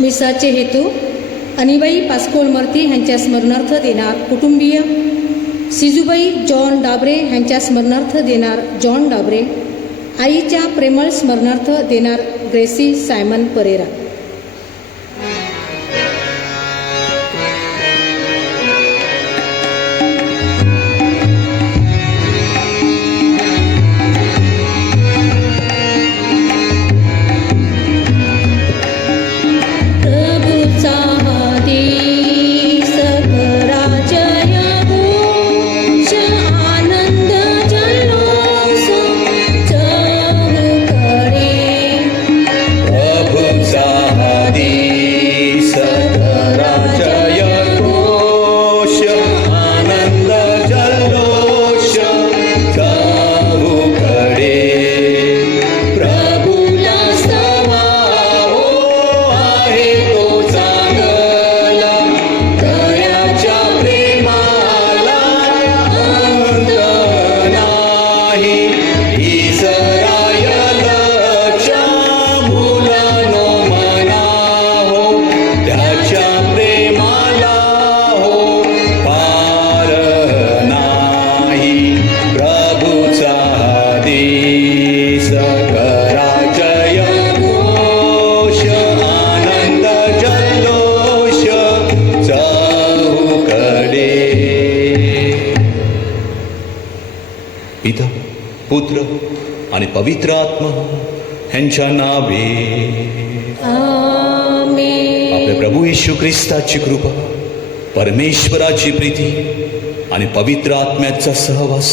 मिसाचे हेतू अनिबाई पास्कोळ मर्ती ह्यांच्या स्मरणार्थ देणार कुटुंबीय, सिजूबाई जॉन डाबरे ह्यांच्या स्मरणार्थ देणार जॉन डाबरे, आईच्या प्रेमळ स्मरणार्थ देणार ग्रेसी सायमन परेरा. पिता, पुत्र आणि पवित्र आत्मा ह्यांच्या नावे आमेन. आपल्या प्रभू येशू ख्रिस्ताची कृपा, परमेश्वराची प्रीती आणि पवित्र आत्म्याचा सहवास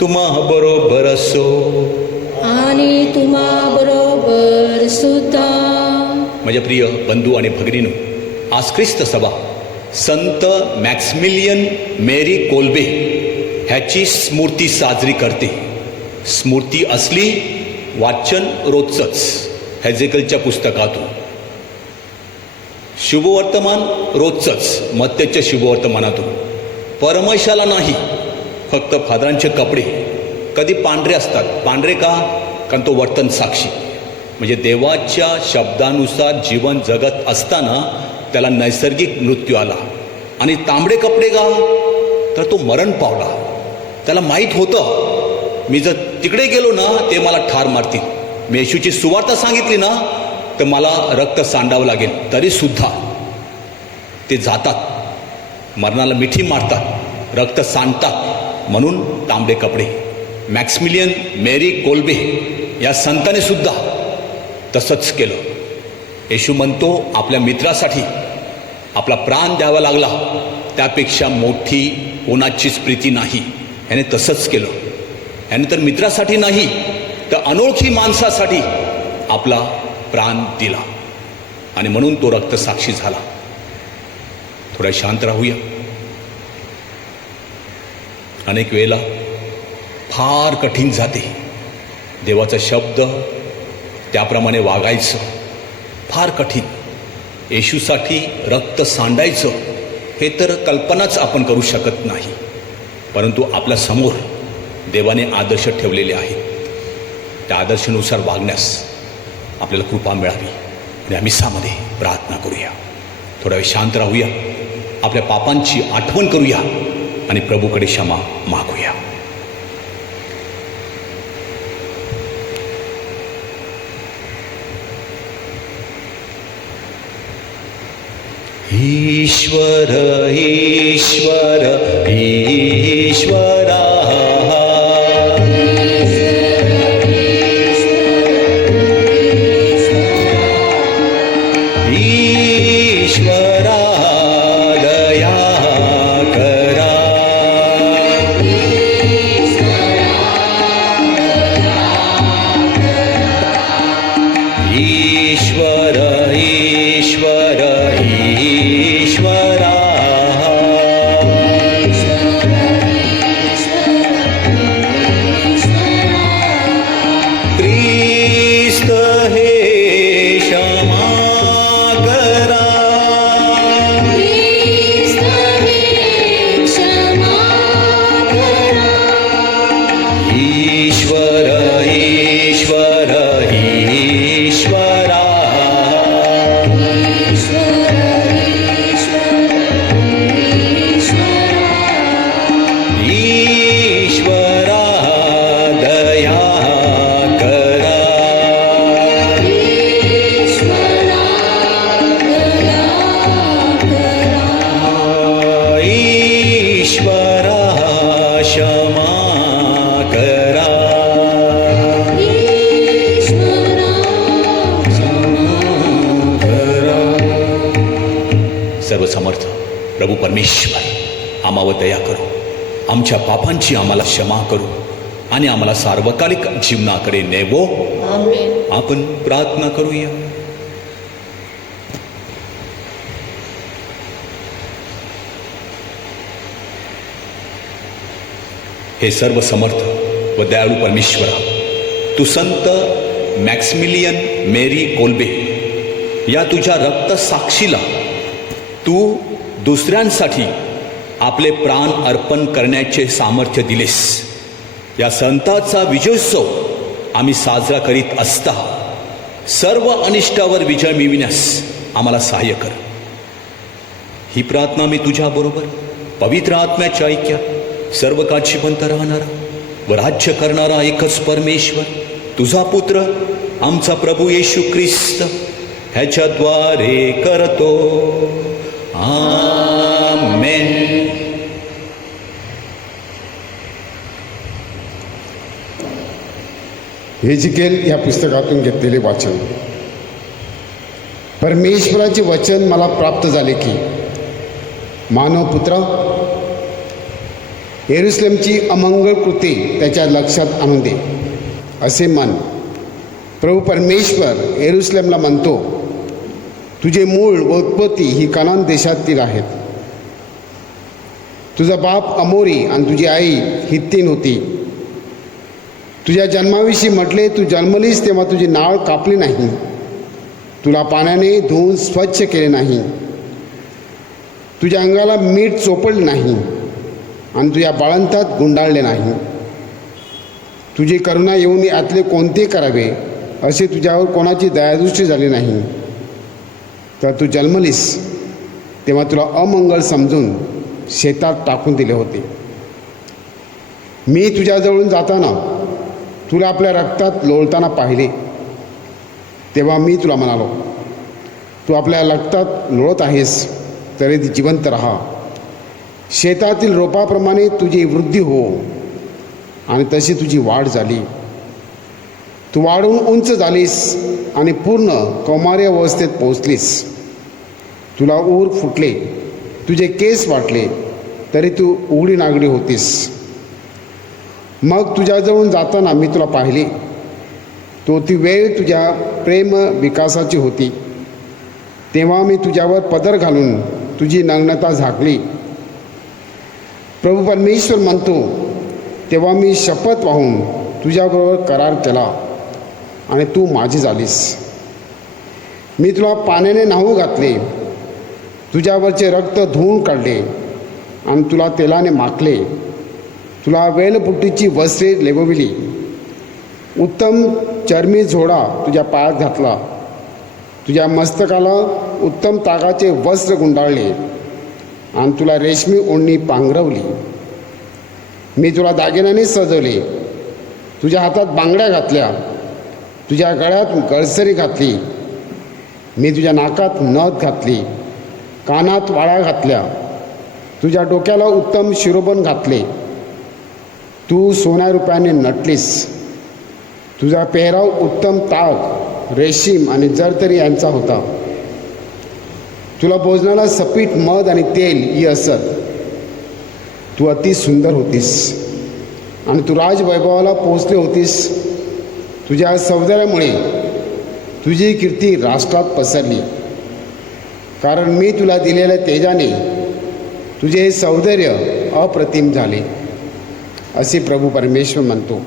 तुम्हा बरोबर असो आणि तुम्हा बरोबर सुद्धा. माझ्या प्रिय बंधू आणि भगिनींनो, आज ख्रिस्त सभा संत मॅक्सिमिलियन मेरी कोल्बे ह्याची स्मृती साजरी करते. स्मृती असली वाचन रोजचंच हेजेकलच्या पुस्तकातून, शुभवर्तमान रोजचंच मत्तेच्या शुभवर्तमानातून, परमशाला नाही फक्त फादरांचे कपडे कधी पांढरे असतात. पांढरे का? कारण तो वर्तन साक्षी, म्हणजे देवाच्या शब्दानुसार जीवन जगत असताना त्याला नैसर्गिक मृत्यू आला. आणि तांबडे कपडे का? तर तो मरण पावला. त्याला माहीत होतं मी जर तिकडे गेलो ना ते मला ठार मारतील, मी येशूची सुवार्ता सांगितली ना तर मला रक्त सांडावं लागेल, तरीसुद्धा ते जातात, मरणाला मिठी मारतात, रक्त सांडतात. म्हणून तांबडे कपडे. मॅक्सिमिलियन मेरी कोल्बे या संताने सुद्धा तसंच केलं. येशू म्हणतो आपल्या मित्रासाठी आपला प्राण द्यावा लागला, त्यापेक्षा मोठी कोणाचीच प्रीती नाही. ह्याने तसंच केलं. ह्याने तर मित्रासाठी नाही तर अनोळखी माणसासाठी आपला प्राण दिला आणि म्हणून तो रक्तसाक्षी झाला. थोडा शांत राहूया. अनेक वेळेला फार कठीण जाते देवाचा शब्द त्याप्रमाणे वागायचं, फार कठीण. येशूसाठी रक्त सांडायचं हे तर कल्पनाच आपण करू शकत नाही, परंतु आपल्या समोर देवाने आदर्श ठेवलेले आहेत. त्या आदर्शानुसार वागण्यास आपल्याला कृपा मिळावी आणि आम्ही सामध्ये प्रार्थना करूया. थोडा वेळ शांत राहूया, आपल्या पापांची आठवण करूया आणि प्रभूकडे क्षमा मागूया. ईश्वर ईश्वर ईश्वरा ईश्वरा दया करा. ईश्वर ईश्वर ईश्वरा ख्रिस्त हे क्षमा करा. ईश्वर ईश्वर ईश्वरा सर्वसमर्थ प्रभू परमेश्वर आम्हावर दया करो, आमच्या पापांची आम्हाला क्षमा करू आणि आम्हाला सार्वकालिक जीवनाकडे नेवो. आमेन. आपण प्रार्थना करूया. हे सर्व समर्थ व दयाळू परमेश्वरा, तू संत मॅक्सिमिलियन मेरी कोल्बे या तुझ्या रक्त साक्षीला तू दुसऱ्यांसाठी आपले प्राण अर्पण करण्याचे सामर्थ्य दिलेस. या संताचा विजयोत्सव आम्ही साजरा करीत असता सर्व अनिष्टावर विजय मिळविण्यास आम्हाला सहाय्य कर. ही प्रार्थना मी तुझ्याबरोबर पवित्र आत्म्याच्या ऐक्यात सर्व काळ जिवंत राहणारा व राज्य करणारा एकच परमेश्वर तुझा पुत्र आमचा प्रभू येशू ख्रिस्त ह्याच्याद्वारे करतो. आमेन. हेजिकेल या पुस्तकातून घेतलेले वाचन. परमेश्वराचे वचन मला प्राप्त झाले की, मानवपुत्र, येरुशलेमची अमंगळ कृती त्याच्या लक्षात आणून दे. असे मन प्रभू परमेश्वर येरुशलेमला म्हणतो, तुझे मूळ व उत्पत्ती ही कनान देशातील आहेत. तुझा बाप अमोरी आणि तुझी आई हित्तीन होती. तुझ्या जन्माविषयी म्हटले, तू जन्मलीस तेव्हा तुझी नाळ कापली नाही, तुला पाण्याने धुवून स्वच्छ केले नाही, तुझ्या अंगाला मीठ चोपडले नाही आणि तुझ्या बाळंतात गुंडाळले नाही. तुझी करुणा येऊन यातले कोणते करावे असे तुझ्यावर कोणाची दयादृष्टी झाली नाही. तर तू जन्मलीस तेव्हा तुला अमंगळ समजून शेतात टाकून दिले होते. मी तुझ्याजवळून जाताना तुला आपल्या रक्तात लोळताना पाहिले, तेव्हा मी तुला म्हणालो, तू आपल्या रक्तात लोळत आहेस तरी ती जिवंत राहा. शेतातील रोपाप्रमाणे तुझी वृद्धी हो आणि तशी तुझी वाढ झाली. तू वाढून उंच झालीस आणि पूर्ण कौमार्य अवस्थेत पोहोचलीस. तुला ऊर फुटले, तुझे केस वाटले तरी तू उघडी नागडी होतीस. मग तुझ्याजवळून जाताना मी तुला पाहिले, तो ती वेळ तुझ्या प्रेम विकासाची होती. तेव्हा मी तुझ्यावर पदर घालून तुझी नग्नता झाकली. प्रभू परमेश्वर म्हणतो, तेव्हा मी शपथ वाहून तुझ्याबरोबर करार केला आणि तू माझी झालीस. मी तुला पाण्याने न्हाऊ घातले, तुझ्यावरचे रक्त धुवून काढले आणि तुला तेलाने माखले. तुला वेलपुट्टीची वस्त्रे लेवविली, उत्तम चर्मी झोडा तुझ्या पायात घातला, तुझ्या मस्तकाला उत्तम तागाचे वस्त्र गुंडाळले आणि तुला रेशमी ओढणी पांघरवली. मी तुला दागिन्याने सजवले, तुझ्या हातात बांगड्या घातल्या, तुझ्या गळ्यात गळसरी घातली. मी तुझ्या नाकात नथ घातली, कानात वाळ्या घातल्या, तुझ्या डोक्याला उत्तम शिरोबन घातले. तू सोन्या रुपयाने नटलीस. तुझा पेहराव उत्तम ताग, रेशीम आणि जरतरी यांचा होता. तुला भोजनाला सपीट मध आणि तेल ही असत. तू अति सुंदर होतीस आणि तू राजवैभवाला पोचले होतीस. तुझ्या सौंदर्यामुळे तुझी कीर्ती राष्ट्रात पसरली, कारण मी तुला दिलेल्या तेजाने तुझे हे सौंदर्य अप्रतिम झाले, असे प्रभू परमेश्वर म्हणतो.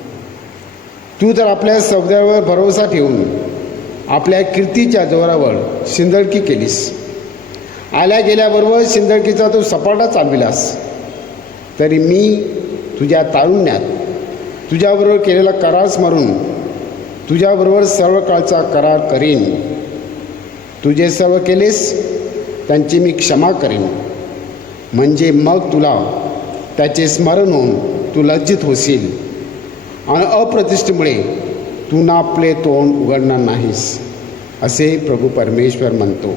तू तर आपल्या सौंदर्यावर भरोसा ठेवून आपल्या कीर्तीच्या जोरावर शिंदळकी केलीस. आल्या गेल्याबरोबर शिंदळकीचा तो सपाटा चालविलास. तरी मी तुझ्या तारुण्यात तुझ्याबरोबर केलेला करार स्मरून तुझ्याबरोबर सर्व काळचा करार करीन. तुझे सर्व केलेस त्यांची मी क्षमा करीन, म्हणजे मग तुला त्याचे स्मरण होऊन तू लज्जित होशील आणि अप्रतिष्ठेमुळे तू ना आपले तोंड उघडणार नाहीस, असे प्रभू परमेश्वर म्हणतो.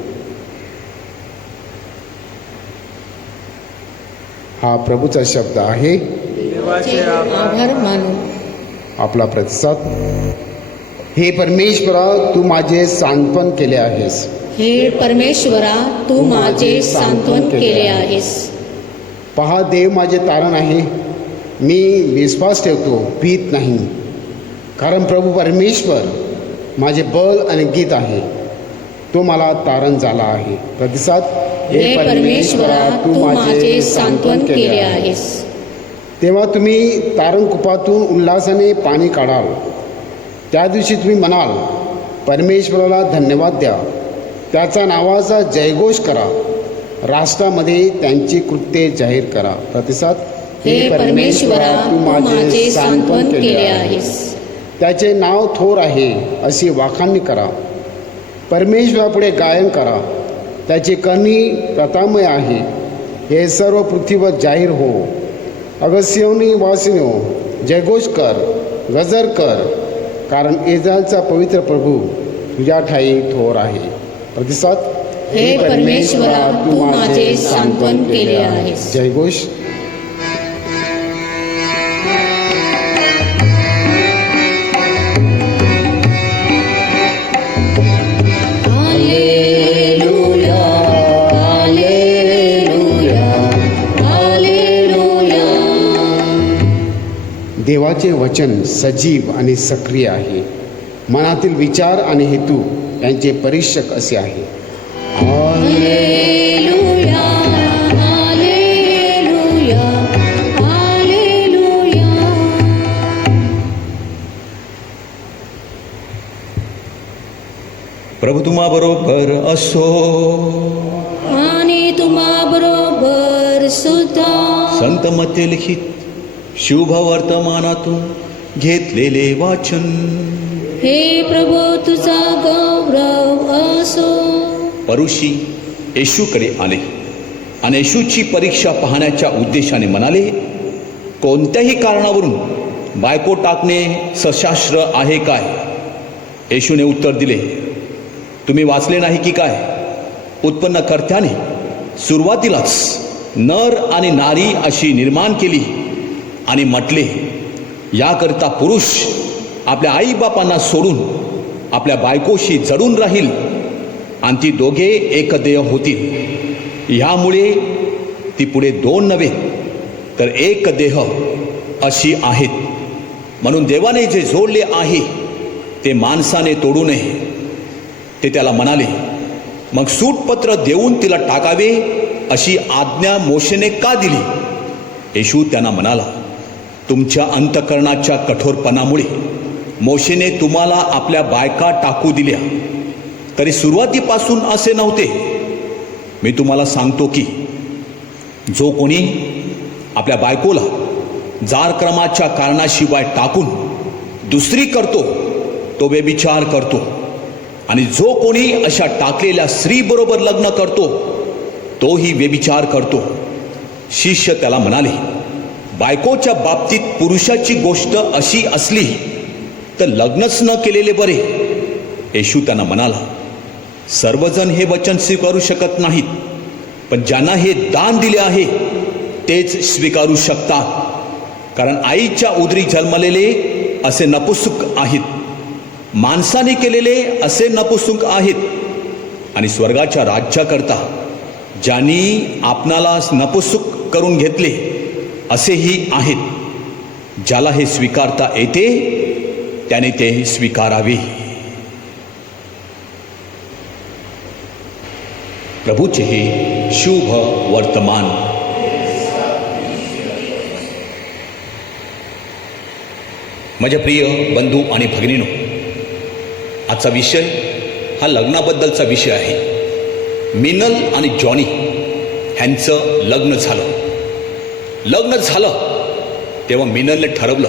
हा प्रभूचा शब्द आहे. देवाचे आभार मानू. आपला प्रतिसाद. हे परमेश्वरा, तू माझे सांत्वन केले आहेस. हे परमेश्वरा, तू माझे सांत्वन केले आहेस. पहा, देव माझे तारण आहे. मी विश्वास ठेवतो, भीत नाही. कारण प्रभू परमेश्वर माझे बल आणि गीत आहे. तो मला तारण झाला आहे. प्रतिसाद. हे परमेश्वरा, तू माझे सांत्वन केले आहेस. तेव्हा तुम्ही तारणकुपातून उल्हासाने पाणी काढाल. त्या दिवशी तुम्ही म्हणाल, परमेश्वराला धन्यवाद द्या, त्याचा नावाचा जयघोष करा, राष्ट्रामध्ये त्यांची कृत्ये जाहीर करा. प्रतिसाद. हे परमेश्वरा, तू माझे सांत्वन केले आहेस. त्याचे नाव थोर आहे अशी वाखाणणी करा. परमेश्वरापुढे गायन करा. त्याची करणी प्रतामय आहे. हे सर्व पृथ्वीवर जाहीर हो. अगं सियोनी वासिनो, जयघोष कर, गजर कर, कारण इस्रायलचा पवित्र प्रभू तुझ्या ठाई थोर आहे. प्रतिसाद. हे परमेश्वरा, तू माझे सांत्वन केले आहेस. जयघोष. Hallelujah, hallelujah, hallelujah. देवाचे वचन सजीव आणि सक्रिय आहे. मनातील विचार आणि हेतू यांचे परीक्षक असे आहे. Hallelujah, hallelujah, hallelujah. प्रभू तुम्हा बरोबर असो. आणि तुम्हा बरोबर सुद्धा. संत मत्ते लिखित शुभ वर्तमानातून घेतलेले वाचन. हे प्रभू, तुझा गौरव असो. परुषी येशूकडे आले आणि येशूची परीक्षा पाहण्याच्या उद्देशाने म्हणाले, कोणत्याही कारणावरून बायको टाकणे सशास्त्र आहे काय? येशूने उत्तर दिले, तुम्ही वाचले नाही की काय? उत्पन्नकर्त्याने सुरुवातीलाच नर आणि नारी अशी निर्माण केली आणि म्हटले, याकरिता पुरुष आपल्या आईबापांना सोडून आपल्या बायकोशी जडून राहील आणि ती दोघे एकदेह होतील. ह्यामुळे ती पुढे दोन नव्हे तर एक देह अशी आहेत. म्हणून देवाने जे जोडले आहे ते माणसाने तोडू नये, ते त्याला म्हणाले. मग सूटपत्र देऊन तिला टाकावे अशी आज्ञा मोशेने का दिली? येशू त्यांना म्हणाला, तुमच्या अंतकरणाच्या कठोरपणामुळे मोशेने तुम्हाला आपल्या बायका टाकू दिल्या, तरी सुरुवातीपासून असे नव्हते. मी तुम्हाला सांगतो की जो कोणी आपल्या बायकोला जारक्रमाच्या कारणाशिवाय टाकून दुसरी करतो तो व्यभिचार करतो, आणि जो कोणी अशा टाकलेल्या स्त्रीबरोबर लग्न करतो तोही व्यभिचार करतो. शिष्य त्याला म्हणाले, बायकोच्या बाबतीत पुरुषाची गोष्ट अशी असली तर लग्नच न केलेले बरे. येशू त्यांना म्हणाला, सर्वजण हे वचन स्वीकारू शकत नाहीत, पण ज्यांना हे दान दिले आहे तेच स्वीकारू शकतात. कारण आईच्या उदरी जन्मलेले असे नपुसक आहेत, माणसाने केलेले असे नपुसक आहेत, आणि स्वर्गाच्या राज्याकरता ज्यांनी आपणाला नपुसक करून घेतले असेही आहेत. ज्याला हे स्वीकारता येते त्याने ते स्वीकारावे. प्रभूचे हे शुभ वर्तमान. माझ्या प्रिय बंधू आणि भगिनीनो, आजचा विषय हा लग्नाबद्दलचा विषय आहे. मिनल आणि जॉनी ह्यांचं लग्न झालं तेव्हा मिनलने ठरवलं,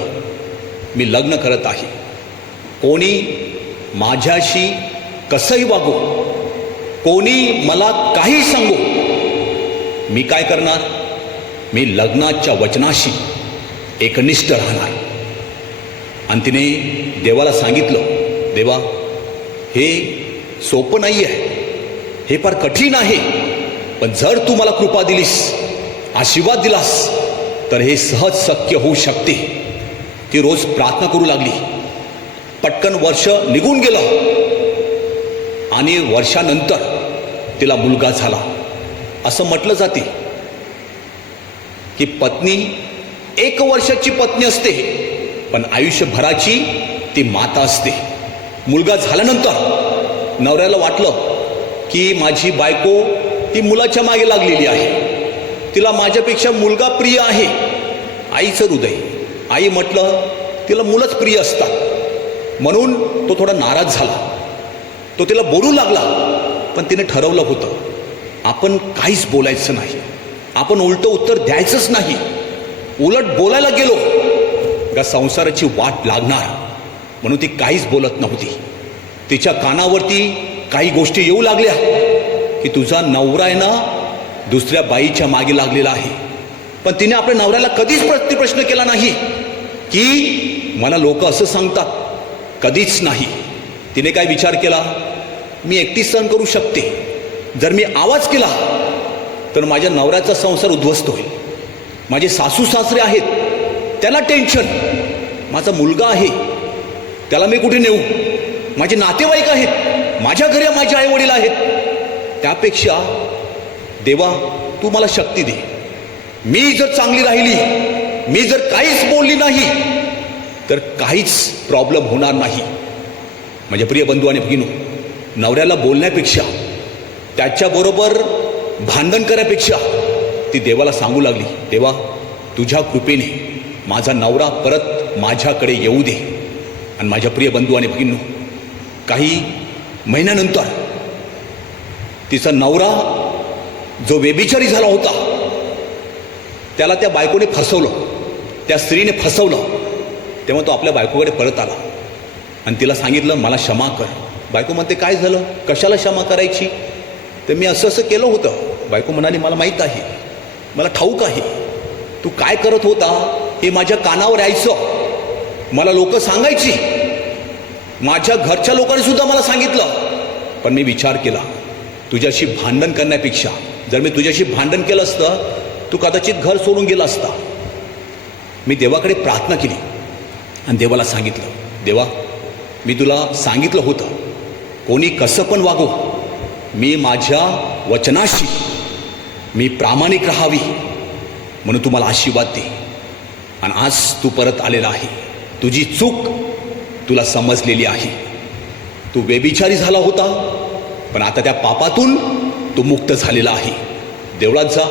मी लग्न करत आहे. कोणी माझ्याशी कसंही वागो, कोणी मला काही सांगो, मी काय करणार? मी लग्नाच्या वचनाशी एकनिष्ठ राहणार. आणि तिने देवाला सांगितलं, देवा, हे सोपं नाही आहे, हे फार कठीण आहे, पण जर तू मला कृपा दिलीस, आशीर्वाद दिलास, तर हे सहज शक्य होऊ शकते. ती रोज प्रार्थना करू लागली. पटकन वर्ष निघून गेलं आणि वर्षानंतर तिला मुलगा झाला. असं म्हटलं जाते की पत्नी 1 वर्षाची पत्नी असते, पण आयुष्यभराची ती माता असते. मुलगा झाल्यानंतर नवऱ्याला वाटलं की माझी बायको ही मुलाच्या मागे लागलेली आहे, तिला माझ्यापेक्षा मुलगा प्रिय आहे. आईचं हृदय, आई म्हटलं तिला मुलंच प्रिय असतात, म्हणून तो थोडा नाराज झाला. तो तिला बोलू लागला, पण तिने ठरवलं होतं आपण काहीच बोलायचं नाही, आपण उलटं उत्तर द्यायचंच नाही. उलट बोलायला गेलो का संसाराची वाट लागणार, म्हणून ती काहीच बोलत नव्हती. तिच्या कानावरती काही गोष्टी येऊ लागल्या की तुझा नवरा आहे ना दुसऱ्या बाईच्या मागे लागलेला आहे. पण तिने आपल्या नवऱ्याला कधीच प्रतिप्रश्न केला नाही की मला लोक असं सांगतात, कधीच नाही. तिने काय विचार केला, मी एकटी सहन करू शकते, जर मी आवाज केला तर माझ्या नवऱ्याचा संसार उद्ध्वस्त होईल. माझे सासू सासरे आहेत, त्याला टेन्शन, माझा मुलगा आहे, त्याला मी कुठे नेऊ, माझे नातेवाईक आहेत, माझ्या घरी माझे आई वडील आहेत. त्यापेक्षा देवा तू मला शक्ती दे, मी जर चांगली राहिली, मी जर काहीच बोलली नाही तर काहीच प्रॉब्लेम होणार नाही. माझ्या प्रिय बंधू आणि भगिनो, नवऱ्याला बोलण्यापेक्षा, त्याच्याबरोबर भांडण करण्यापेक्षा ती देवाला सांगू लागली, देवा तुझ्या कृपेने माझा नवरा परत माझ्याकडे येऊ दे. आणि माझ्या प्रिय बंधू आणि भगिनो, काही महिन्यानंतर तिचा नवरा जो व्यभिचारी झाला होता त्याला त्या बायकोने फसवलं, त्या स्त्रीने फसवलं. तेव्हा तो आपल्या बायकोकडे परत आला आणि तिला सांगितलं मला क्षमा कर. बायको म्हणते काय झालं, कशाला क्षमा करायची, तर मी असं असं केलं होतं. बायको म्हणाली मला माहीत आहे, मला ठाऊक आहे, तू काय करत होता हे माझ्या कानावर यायचं, मला लोक सांगायची, माझ्या घरच्या लोकांनी सुद्धा मला सांगितलं. पण मी विचार केला तुझ्याशी भांडण करण्यापेक्षा, जर मी तुझ्याशी भांडण केलं असतं तू कदाचित घर सोडून गेला असता. मी देवाकडे प्रार्थना केली आणि देवाला सांगितलं, देवा मी तुला सांगितलं होतं कोणी कसं पण वागो, मी माझ्या वचनाशी मी प्रामाणिक राहावी, म्हणून तू मला आशीर्वाद दे. आणि आज तू परत आलेला आहे, तुझी चूक तुला समजलेली आहे. तू व्यभिचारी झाला होता, पण आता त्या पापातून तू मुक्त झालेला आहे. देवळात जा,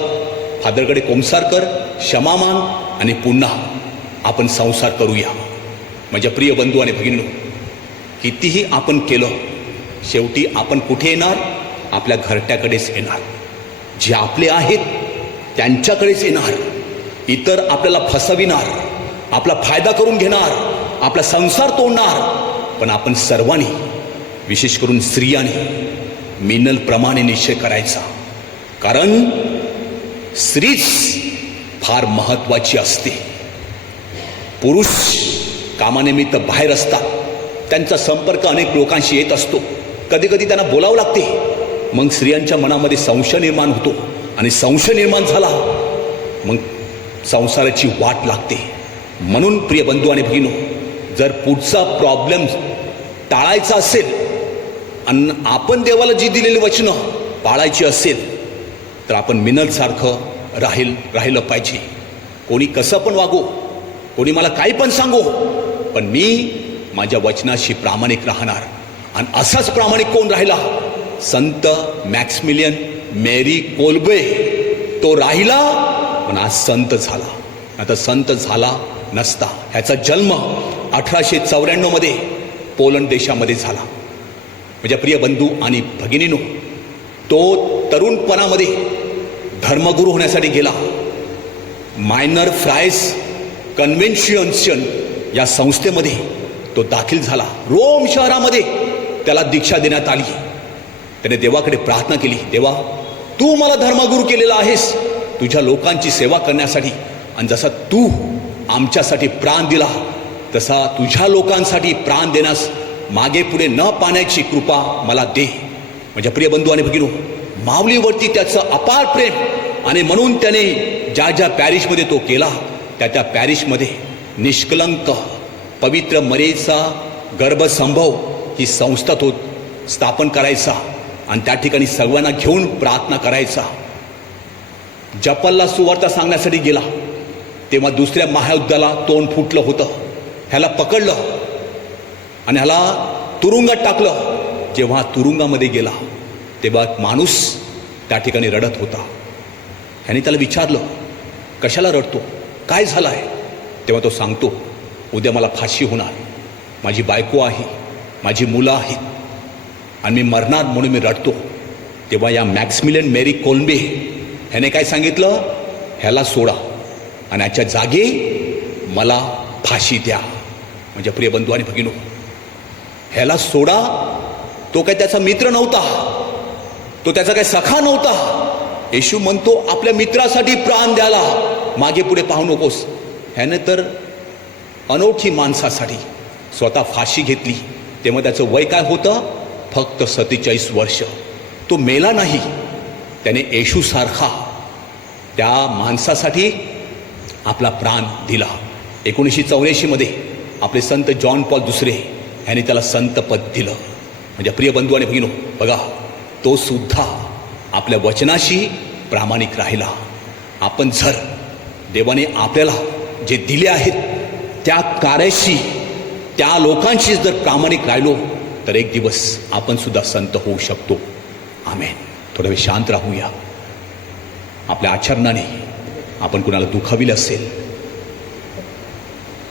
फादरकडे कोमसार कर, क्षमा माग आणि पुन्हा आपण संसार करूया. माझ्या प्रिय बंधू आणि भगिनींनो, कितीही आपण केलं शेवटी आपण कुठे येणार, आपल्या घरट्याकडेच येणार. जे आपले आहेत त्यांच्याकडेच येणार. इतर आपल्याला फसविणार, आपला फायदा करून घेणार, आपला संसार तोडणार. पण आपण सर्वांनी, विशेष करून स्त्रियांनी मिनलप्रमाणे निश्चय करायचा, कारण स्त्रीच फार महत्त्वाची असते. पुरुष कामानिमित्त बाहेर असतात, त्यांचा संपर्क अनेक लोकांशी येत असतो, कधी कधी त्यांना बोलावं लागते. मग स्त्रियांच्या मनामध्ये संशय निर्माण होतो आणि संशय निर्माण झाला मग संसाराची वाट लागते. म्हणून प्रिय बंधू आणि भगिनो, जर पुढचा प्रॉब्लेम टाळायचा असेल आणि आपण देवाला जी दिलेली वचनं पाळायची असेल तर आपण मिनलसारखं राहिलं पाहिजे. कोणी कसं पण वागो, कोणी मला काही पण सांगो, पण मी माझ्या वचनाशी प्रामाणिक राहणार. आणि असाच प्रामाणिक कोण राहिला, संत मॅक्सिमिलियन मेरी कोल्बे. तो राहिला पण आज संत झाला. आता संत झाला नसता. ह्याचा जन्म 1894 मध्ये पोलंड देशामध्ये झाला. माझ्या प्रिय बंधू आणि भगिनीनो, तो तरुणपणामध्ये धर्मगुरू होण्यासाठी गेला. मायनर फ्रायस कन्व्हेन्शन या संस्थेमध्ये तो दाखल झाला. रोम शहरामध्ये त्याला दीक्षा देण्यात आली. त्याने देवाकडे प्रार्थना केली, देवा तू मला धर्मगुरू केलेला आहेस तुझ्या लोकांची सेवा करण्यासाठी, आणि जसा तू आमच्यासाठी प्राण दिला तसा तुझ्या लोकांसाठी प्राण देण्यास मागे पुढे न पाहण्याची कृपा मला दे. माझ्या प्रिय बंधू आणि भगिनो, माऊलीवरती त्याचं अपार प्रेम, आणि म्हणून त्याने ज्या ज्या पॅरिशमध्ये तो केला त्या त्या पॅरिशमध्ये निष्कलंक पवित्र मरेचा गर्भसंभव ही संस्था तो स्थापन करायचा आणि त्या ठिकाणी सर्वांना घेऊन प्रार्थना करायचा. जपानला सुवार्ता सांगण्यासाठी गेला तेव्हा दुसऱ्या महायुद्धाला तोंड फुटलं होतं. ह्याला पकडलं आणि ह्याला तुरुंगात टाकलं. जेव्हा तुरुंगामध्ये गेला तेव्हा एक माणूस त्या ठिकाणी रडत होता. ह्याने त्याला विचारलं, कशाला रडतो, काय झालं आहे? तेव्हा तो सांगतो, उद्या मला फाशी होणार, माझी बायको आहे, माझी मुलं आहेत आणि मी मरणार म्हणून मी रडतो. तेव्हा या मॅक्सिमिलियन मेरी कोलंबे ह्याने काय सांगितलं, ह्याला सोडा आणि याच्या जागी मला फाशी द्या. म्हणजे प्रिय बंधू आणि भगिनो, ह्याला सोडा. तो काय त्याचा मित्र नव्हता, तो त्याचा काय सखा नव्हता. येशू म्हणतो आपल्या मित्रासाठी प्राण द्यायला मागे पुढे पाहू नकोस. ह्याने तर अनोळखी माणसासाठी स्वतः फाशी घेतली. तेव्हा त्याचं वय काय होतं, फक्त 47 वर्ष. तो मेला नाही, त्याने येशूसारखा त्या माणसासाठी आपला प्राण दिला. 1984 मध्ये आपले संत जॉन पॉल दुसरे ह्याने त्याला संत पद दिलं. म्हणजे प्रिय बंधू आणि भगिनो, बघा, तो सुद्धा आपल्या वचनाशी प्रामाणिक राहिला. आपण जर देवाने आपल्याला जे दिले आहेत त्या कार्याशी, त्या लोकांशी जर प्रामाणिक राहिलो तर एक दिवस आपण सुद्धा संत होऊ शकतो. आमेन. थोडा वेळ शांत राहूया. आपल्या आचरणाने आपण कुणाला दुखाविले असेल,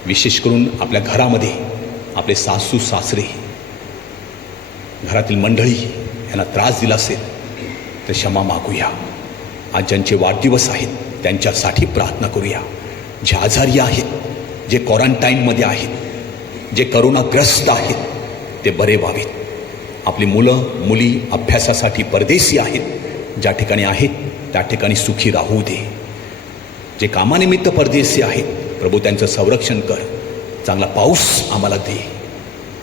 विशेष करून आपल्या घरामध्ये आपले सासू सासरे, घरातील मंडळी यांना त्रास दिला असेल तर क्षमा मागूया. आज ज्यांचे वाढदिवस आहेत त्यांच्यासाठी प्रार्थना करूया. जे आजारी आहेत, जे क्वारंटाईनमध्ये आहेत, जे करोनाग्रस्त आहेत, ते बरे व्हावेत. आपली मुलं मुली अभ्यासासाठी परदेशी आहेत, ज्या ठिकाणी आहेत त्या ठिकाणी सुखी राहू दे. जे कामानिमित्त परदेशी आहेत, प्रभू त्यांचं संरक्षण कर. चांगला पाऊस आम्हाला दे.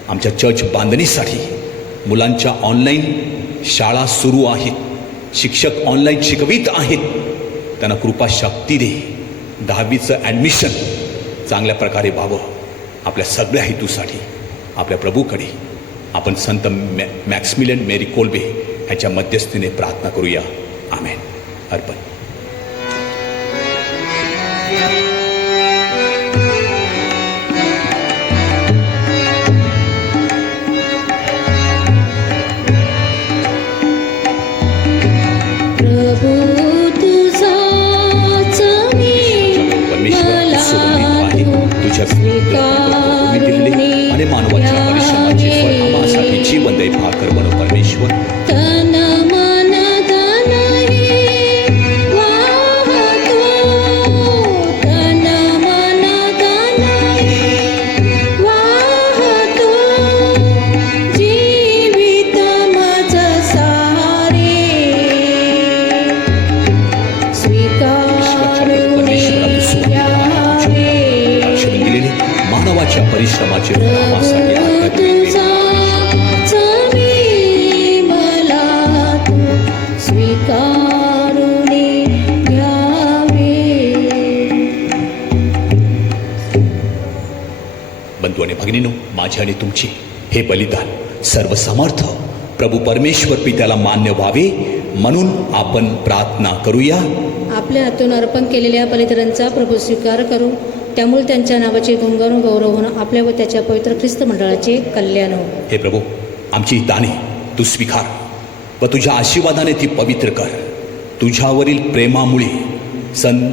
आमच्या चर्च बांधणीसाठी मुलांच्या ऑनलाईन शाळा सुरू आहेत, शिक्षक ऑनलाईन शिकवित आहेत, त्यांना कृपा शक्ती दे. 10वीचं ॲडमिशन चांगल्या प्रकारे व्हावं. आपल्या सगळ्या हेतूसाठी आपल्या प्रभूकडे आपण संत मॅक्सिमिलियन मेरी कोलबे ह्याच्या मध्यस्थीने प्रार्थना करूया. आमेन. अर्पण. आणि मानवाच्या परिश्रमाचे फळ आम्हासाठी जीवन दे भाकर बन परमेश्वर. तन मन धन हे वाहतो, तन मन धन हे वाहतो, जीवित मज सारे स्वीकारून मानवाच्या परिश्रमाचे फळ आम्हासाठी बंधू आणि भगिनीनो, माझे आणि तुमचे हे बलिदान सर्वसमर्थ प्रभू परमेश्वर पित्याला मान्य व्हावे म्हणून आपण प्रार्थना करूया. आपल्या हातून अर्पण केलेल्या बलिदानाचा प्रभू स्वीकार करू. त्यामुळे त्यांच्या नावाचे गुणगान गौरव होणं आपल्या व त्याच्या पवित्र ख्रिस्त मंडळाचे कल्याण हो. हे प्रभू, आमची दाने तू स्वीकार व तुझ्या आशीर्वादाने ती पवित्र कर. तुझ्यावरील प्रेमामुळे संत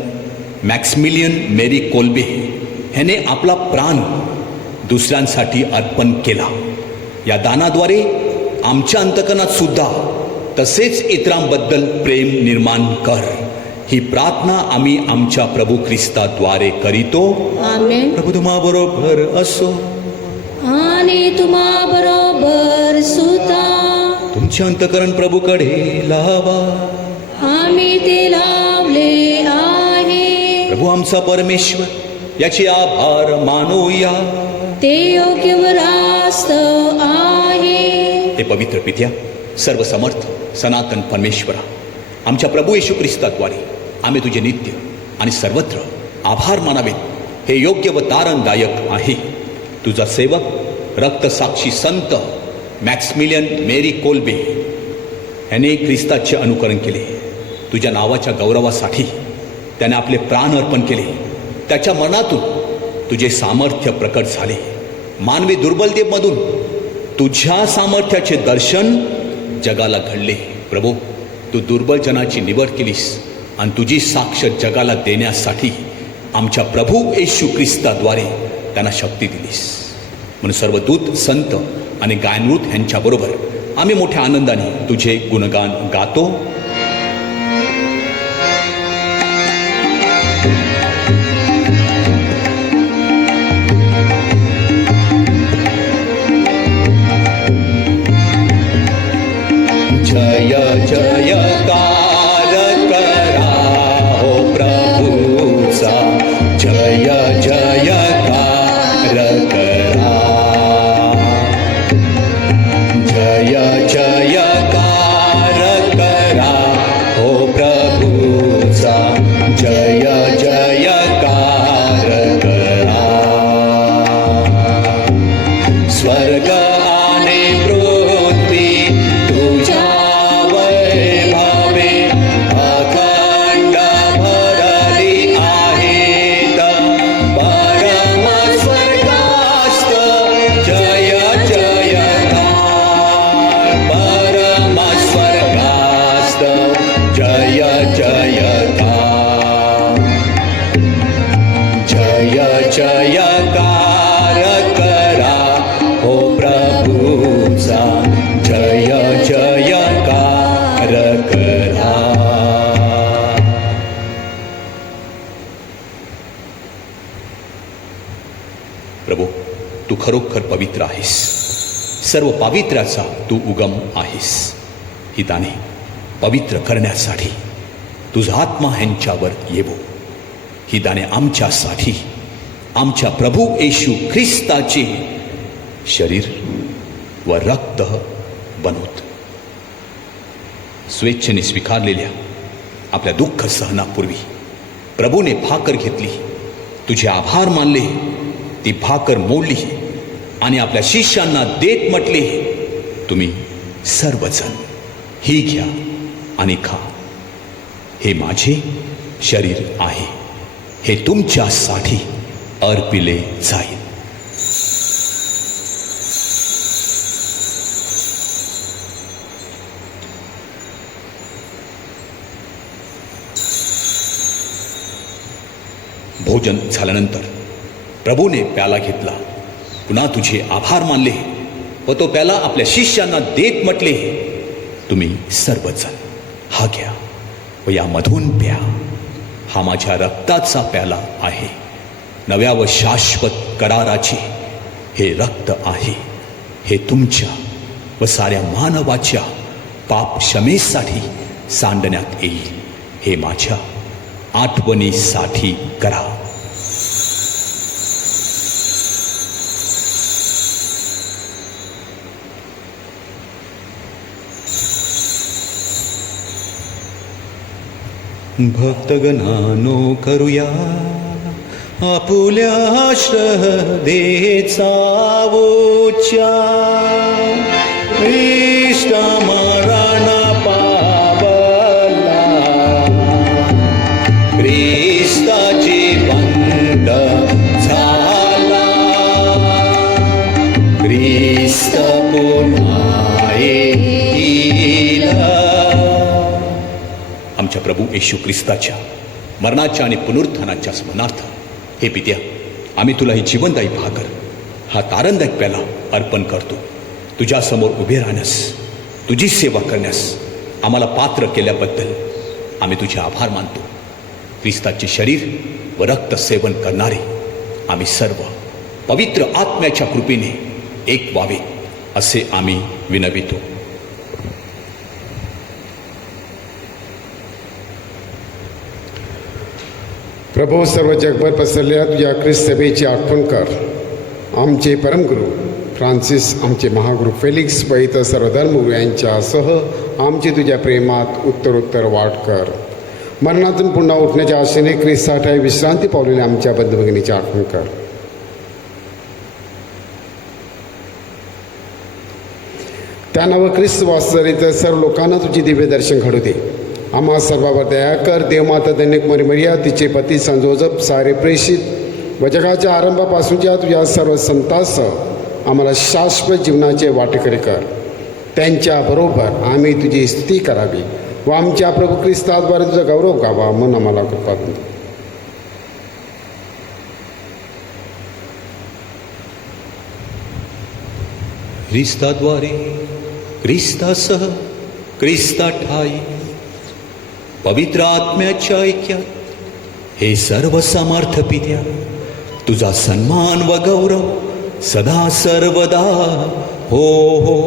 मॅक्सिमिलियन मेरी कोलबे ह्याने आपला प्राण दुसऱ्यांसाठी अर्पण केला. या दानाद्वारे आमच्या अंतकरणात सुद्धा तसेच इतरांबद्दल प्रेम निर्माण कर. ही प्रार्थना आम्ही आमच्या प्रभू ख्रिस्ताद्वारे करीतो. आमेन. प्रभू तुम्हा बरोबर असो आणि तुम्हा बरोबर सुद्धा. तुमचे अंतकरण प्रभूकडे लावा. आम्ही ते लावले आहे. प्रभू आमचा परमेश्वर याचे आभार मानूया. ते योग्य व रास्त आहे. हे पवित्र पित्या, सर्वसमर्थ सनातन परमेश्वरा, आमच्या प्रभू येशू ख्रिस्ताद्वारे आम्ही तुझे नित्य आणि सर्वत्र आभार मानावेत. हे योग्य व तारणदायक आहे. तुझा सेवक रक्तसाक्षी संत मॅक्समिलियन मेरी कोल्बे याने ख्रिस्ताचे अनुकरण केले. तुझ्या नावाच्या गौरवासाठी त्याने आपले प्राण अर्पण केले. त्याच्या मनातून तुझे सामर्थ्य प्रकट झाले. मानवी दुर्बलतेमधून तुझ्या सामर्थ्याचे दर्शन जगाला घडले. प्रभू, तू दुर्बल जनाची निवड केलीस आणि तुझी साक्ष जगाला देण्यासाठी आमच्या प्रभू येशू ख्रिस्ताद्वारे त्यांना शक्ती दिलीस. म्हणून सर्व दूत, संत आणि गायनृत यांच्याबरोबर आम्ही मोठ्या आनंदाने तुझे गुणगान गातो. जय जयकार करा हो प्रभूचा, जय जयकार करा. जय जयकार करा हो प्रभूचा, जय जयकार करा. स्वर्ग आणि पृथ्वी तुझ्या वैभवे अखंड भरली आहेत. परम स्वर्गास्त जय जयकार, परम स्वर्गास्त जय जयकार. जय जयकार करा हो प्रभूचा, जय जयकार करा. प्रभू, तू खरोखर पवित्र आहेस. सर्व पावित्र्याचा तू उगम आहेस. ही दाने पवित्र करण्यासाठी तुझा आत्मा ह्यांच्यावर येवो. ही दाने आमच्यासाठी आमच्या प्रभू येशू ख्रिस्ताचे शरीर व रक्त बनवत. स्वेच्छेने स्वीकारलेल्या आपल्या दुःख सहनापूर्वी प्रभूने भाकर घेतली, तुझे आभार मानले, ती भाकर मोडली आणि आपल्या शिष्यांना देत म्हटले, तुम्ही सर्वजण ही घ्या आणि खा. हे माझे शरीर आहे, हे तुमच्यासाठी अर्पिले जाईल. भोजन झाल्यानंतर प्रभूने प्याला घेतला, पुन्हा तुझे आभार मानले व तो प्याला आपल्या शिष्यांना देत म्हटले, तुम्ही सर्वजण हा घ्या व यामधून प्या. हा माझ्या रक्ताचा प्याला आहे, नव्या व शाश्वत कराराचे हे रक्त आहे. हे तुमच्या व साऱ्या मानवाच्या पाप क्षमेसाठी सांडण्यात येईल. हे माझ्या आठवणीसाठी करा. भक्तगणानो करूया आपुल्या श्रद्धेचा उच्चार. इष्ट मरण पावला, ख्रिस्ताची बंध झाला. ख्रिस्त पुन्हा येईल. आमच्या प्रभू येशू ख्रिस्ताच्या मरणाच्या आणि पुनरुत्थानाच्या स्मरणार्थ हे पित्या, आम्ही तुला ही जीवनदायी भाकर, हा तारणदायक प्याला अर्पण करतो. तुझ्यासमोर उभे राहण्यास, तुझी सेवा करण्यास आम्हाला पात्र केल्याबद्दल आम्ही तुझे आभार मानतो. ख्रिस्ताचे शरीर व रक्त सेवन करणारे आम्ही सर्व पवित्र आत्म्याच्या कृपेने एक व्हावे असे आम्ही विनवितो. प्रभू, सर्व जगभर पसरलेल्या तुझ्या ख्रिस्त सभेची आठवण कर. आमचे परमगुरू फ्रान्सिस, आमचे महागुरू फेलिक्स व इतर सर्व धर्मगुरू यांच्यासह आमची तुझ्या प्रेमात उत्तरोत्तर वाढ कर. मरणातून पुन्हा उठण्याच्या आशेने ख्रिस्तासाठी विश्रांती पावलेल्या आमच्या बंधू भगिनीची आठवण कर. त्यांना व ख्रिस्त वास्तरित सर्व लोकांना तुझी दिव्य दर्शन घडू दे. आम्हा सर्वांवर दया कर. देवमाता धन्यकुमारी मरिया, तिचे पती संत जोसेफ, सारे प्रेषित व जगाच्या आरंभापासूनच्या तुझ्या सर्व संतांसह आम्हाला शाश्वत जीवनाचे वाटेकरी कर. त्यांच्याबरोबर आम्ही तुझी स्तुती करावी व आमच्या प्रभू ख्रिस्ताद्वारे तुझा गौरव गावा. म्हणून आम्हाला कृपा करू. ख्रिस्ताद्वारे, ख्रिस्तासह, ख्रिस्ता ठाई पवित्र आत्म्याच्या ऐक्यात हे सर्व समर्थ पित्या, तुझा सन्मान व गौरव सदा सर्वदा हो हो.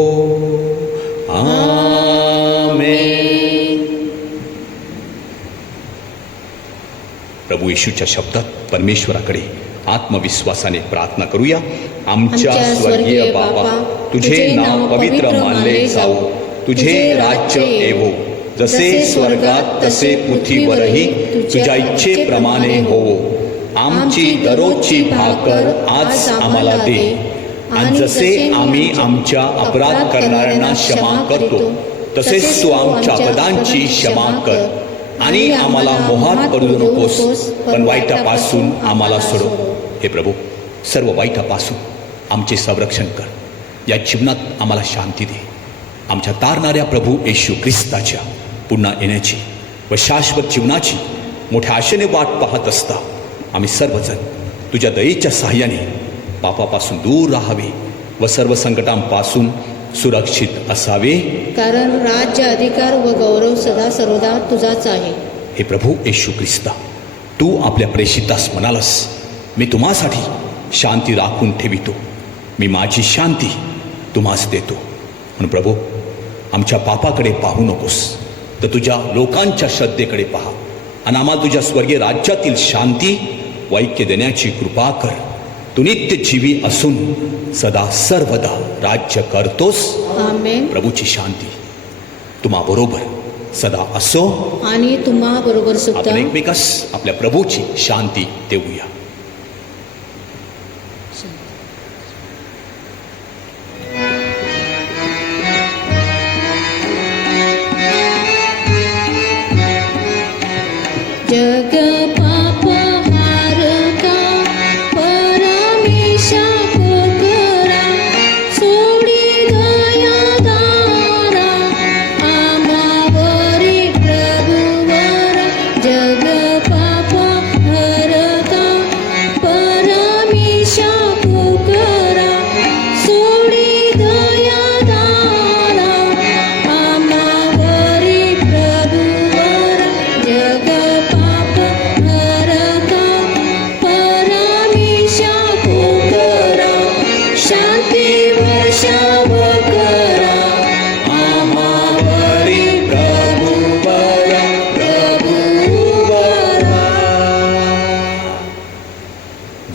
आमेन. प्रभू येशूच्या शब्दात परमेश्वराकडे आत्मविश्वासाने प्रार्थना करूया. आमच्या स्वर्गीय बाबा, तुझे नाव पवित्र मानले जाऊ, तुझे राज्य येवो, जसे स्वर्गात तसे पृथ्वीवरही तुझ्या इच्छेप्रमाणे होवो. आमची दररोजची भाकर आज आम्हाला दे, आणि जसे आम्ही आमच्या अपराध करणाऱ्यांना क्षमा करतो, तसेच तू आमच्या अपराधांची क्षमा कर. आणि आम्हाला मोहात पडू नकोस, पण वाईटापासून आम्हाला सोडव. हे प्रभू, सर्व वाईटापासून आमचे संरक्षण कर. या जीवनात आम्हाला शांती दे. आमच्या तारणाऱ्या प्रभू येशू ख्रिस्ताच्या पुन्हा येण्याची व शाश्वत जीवनाची मोठ्या आशेने वाट पाहत असता आम्ही सर्वजण तुझ्या दयेच्या सहाय्याने पापापासून दूर राहावे व सर्व संकटांपासून सुरक्षित असावे. कारण राज्य, अधिकार व गौरव सदा सर्वदा तुझाच आहे. हे प्रभू येशू ख्रिस्ता, तू आपल्या प्रेषितास म्हणालास, मी तुम्हासाठी शांती राखून ठेवितो, मी माझी शांती तुम्हास देतो. म्हणून प्रभू, आमच्या पापाकडे पाहू नकोस, तर तुझ्या लोकांच्या श्रद्धेकडे पहा आणि आम्हाला तुझ्या स्वर्गीय राज्यातील शांती व ऐक्य देण्याची कृपा कर. तू नित्य जीवी असून सदा सर्वदा राज्य करतोस. आमेन. प्रभूची शांती तुम्हा बरोबर सदा असो. आणि तुम्हा बरोबर सुद्धा. आपण एकमेकास आपल्या प्रभूची शांती देऊया. जग पाप हारता परमेशा पोकरा, सोडी दया दारा आमावरी प्रभुवर. जग पाप हरता परमेशा पोकरा, सोडी दया दारा आमावरी प्रभुवर. जग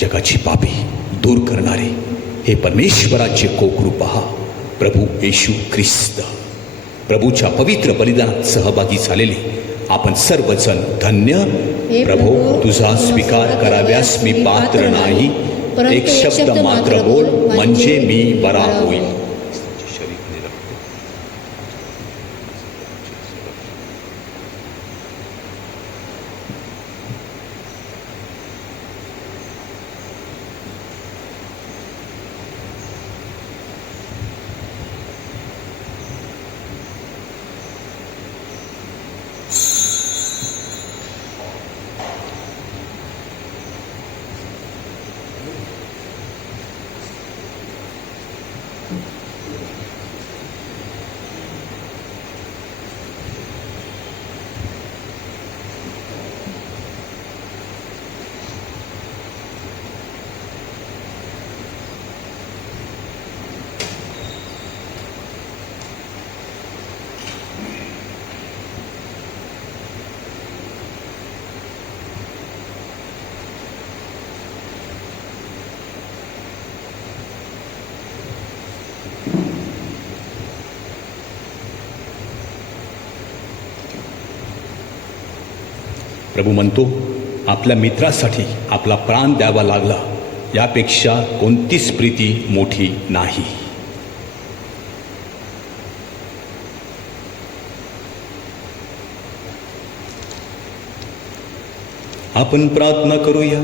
जगाची पापी दूर करणारे हे परमेश्वराचे कोकरू पहा, प्रभू येशू ख्रिस्त. प्रभूच्या पवित्र बलिदानात सहभागी झालेले आपण सर्वजण धन्य. प्रभू, तुझा स्वीकार कराव्यास मी पात्र नाही, एक शब्द मात्र बोल म्हणजे मी बरा होईल. प्रभू म्हणतो, आपल्या मित्रासाठी आपला प्राण द्यावा लागला, यापेक्षा कोणतीच प्रीती मोठी नाही. आपण प्रार्थना करूया.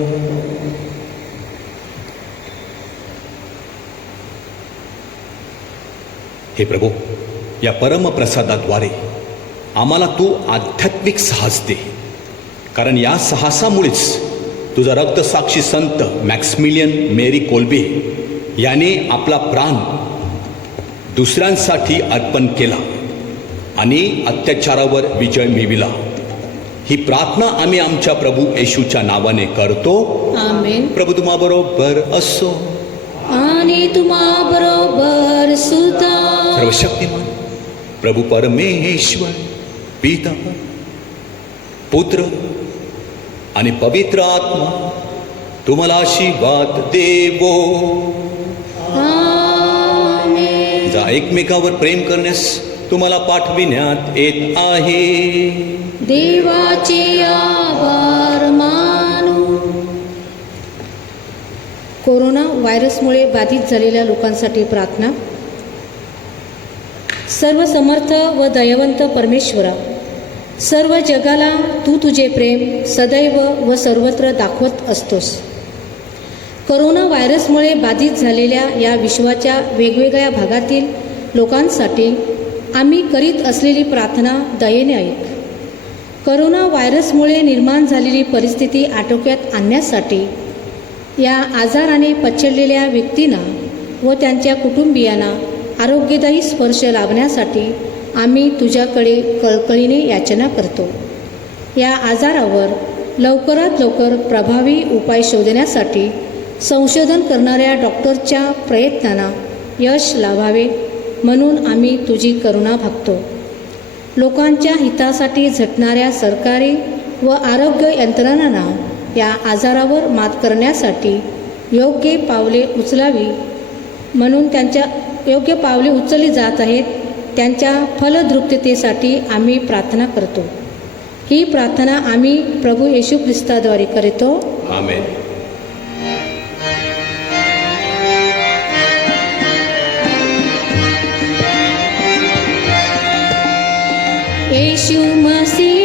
हे प्रभू, या परमप्रसादाद्वारे आम्हाला तू आध्यात्मिक साहस दे, कारण या साहसामुळेच तुझा रक्तसाक्षी संत मॅक्सिमिलियन मेरी कोल्बे याने आपला प्राण दुसऱ्यांसाठी अर्पण केला आणि अत्याचारावर विजय मिळविला. ही प्रार्थना आम्ही आमच्या प्रभू येशूच्या नावाने करतो. आमेन. प्रभू तुम्हा बरोबर असो. आणि तुम्हा बरोबर सुद्धा. सर्वशक्तिमान प्रभू परमेश्वर पिता, पुत्र आणि पवित्र आत्मा तुम्हाला आशीर्वाद देवो. आमेन. जा एकमेकावर प्रेम करण्यास तुम्हाला पाठविण्यात येत आहे. देवाचे आभार मानू. कोरोना व्हायरसमुळे बाधित झालेल्या लोकांसाठी प्रार्थना. सर्व समर्थ व दयावंत परमेश्वरा, सर्व जगाला तू तुझे प्रेम सदैव व सर्वत्र दाखवत असतोस. कोरोना व्हायरसमुळे बाधित झालेल्या या विश्वाच्या वेगवेगळ्या भागातील लोकांसाठी आम्ही करीत असलेली प्रार्थना दयेने ऐक. कोरोना व्हायरसमुळे निर्माण झालेली परिस्थिती आटोक्यात आणण्यासाठी या आजाराने पछाडलेल्या व्यक्तींना व त्यांच्या कुटुंबियांना आरोग्यदायी स्पर्श लाभण्यासाठी आम्ही तुझ्याकडे कळकळीने याचना करतो. या आजारावर लवकरात लवकर प्रभावी उपाय शोधण्यासाठी संशोधन करणाऱ्या डॉक्टरच्या प्रयत्नांना यश लाभावे म्हणून आम्ही तुझी करुणा भागतो. लोकांच्या हितासाठी झटणाऱ्या सरकारी व आरोग्य यंत्रणांना या आजारावर मात करण्यासाठी योग्य पावले उचलावी म्हणून योग्य पावले उचलली जात आहेत. त्यांच्या फलद्रुपतेसाठी आम्ही प्रार्थना करतो. ही प्रार्थना आम्ही प्रभू येशू ख्रिस्ताद्वारे करतो. आमेन. येशू मसीह